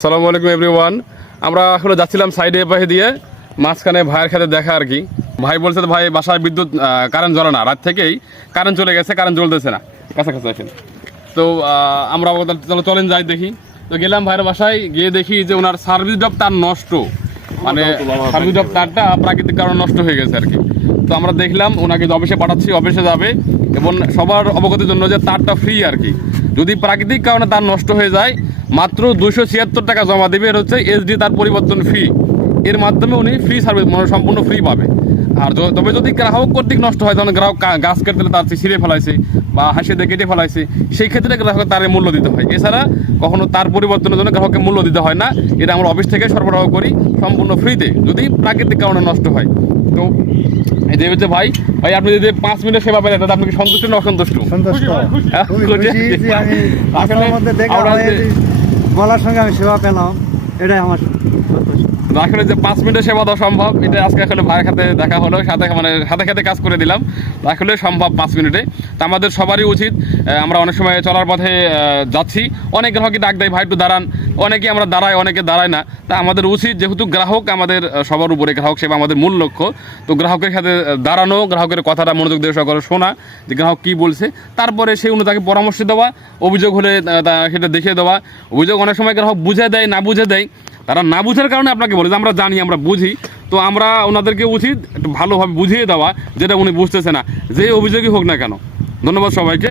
আসসালামু আলাইকুম এভরিওয়ান। আমরা আসলে যাচ্ছিলাম সাইডে পাশে দিয়ে, মাঝখানে ভাইয়ের সাথে দেখা আর কি। ভাই বলছে ভাই বাসায় বিদ্যুৎ কারেন্ট জ্বলে না, রাত থেকেই কারেন্ট চলে গেছে, কারেন্ট জ্বলতেছে না, কাছাকাছি আসেন। তো আমরা চলেন যাই দেখি। তো গেলাম ভাইয়ের বাসায়, গিয়ে দেখি যে ওনার সার্ভিস ড্রপ তার নষ্ট, মানে সার্ভিস ড্রপ তারটা প্রাকৃতিক কারণে নষ্ট হয়ে গেছে আর কি। তো আমরা দেখলাম ওনাকে অফিসে পাঠাচ্ছি, অফিসে যাবে এবং সবার অবগতির জন্য যে তারটা ফ্রি আর কি। যদি প্রাকৃতিক কারণে তার নষ্ট হয়ে যায় মাত্র 276 টাকা জমা দেবে, এর হচ্ছে এসডি তার পরিবর্তন ফি। এর মাধ্যমে উনি ফ্রি সার্ভিস মানে সম্পূর্ণ ফ্রি পাবে। আর তবে যদি গ্রাহক কর্তৃক নষ্ট হয়, তখন গ্রাহক গাছ কেটে তার ছিঁড়ে ফেলাইছে বা হাসি দিয়ে কেটে ফেলাইছে, সেই ক্ষেত্রে গ্রাহকের তার মূল্য দিতে হয়। এছাড়া কখনো তার পরিবর্তনের জন্য গ্রাহককে মূল্য দিতে হয় না। এটা আমরা অফিস থেকে সরবরাহ করি সম্পূর্ণ ফ্রিতে, যদি প্রাকৃতিক কারণে নষ্ট হয়। তো এই যে হচ্ছে ভাই, আপনি যদি 5 মিনিটের সেবা পেলেন তাতে আপনি কি সন্তুষ্ট না অসন্তুষ্ট? বলার সঙ্গে আমি সেবা পেলাম, এটাই আমার আসলে যে 5 মিনিটের সেবা দেওয়া সম্ভব, এটা আজকে আসলে ভাইয়ের সাথে দেখা হলো, সাথে সাথে কাজ করে দিলাম। আসলে সম্ভব 5 মিনিটে। তা আমাদের সবারই উচিত, আমরা অনেক সময় চলার পথে যাচ্ছি, অনেক গ্রাহকই ডাক দেয় ভাই একটু দাঁড়ান, অনেকে আমরা দাঁড়াই, অনেকে দাঁড়ায় না। তা আমাদের উচিত, যেহেতু গ্রাহক আমাদের সবার উপরে, গ্রাহক সেবা আমাদের মূল লক্ষ্য, তো গ্রাহকের সাথে দাঁড়ানো, গ্রাহকের কথাটা মনোযোগ দিয়ে সহকারে শোনা যে গ্রাহক কী বলছে, তারপরে সেই অনুযায়ী তাকে পরামর্শ দেওয়া, অভিযোগ হলে সেটা দেখিয়ে দেওয়া। অভিযোগ অনেক সময় গ্রাহক বুঝে দেয়, না বুঝে দেয়, তারা না বুঝার কারণে আপনাকে বলে যে আমরা জানি, আমরা বুঝি। তো আমরা ওনাদেরকে উচিত একটু ভালোভাবে বুঝিয়ে দেওয়া, যেটা উনি বুঝতেছে না, যে অভিযোগই হোক না কেন। ধন্যবাদ সবাইকে।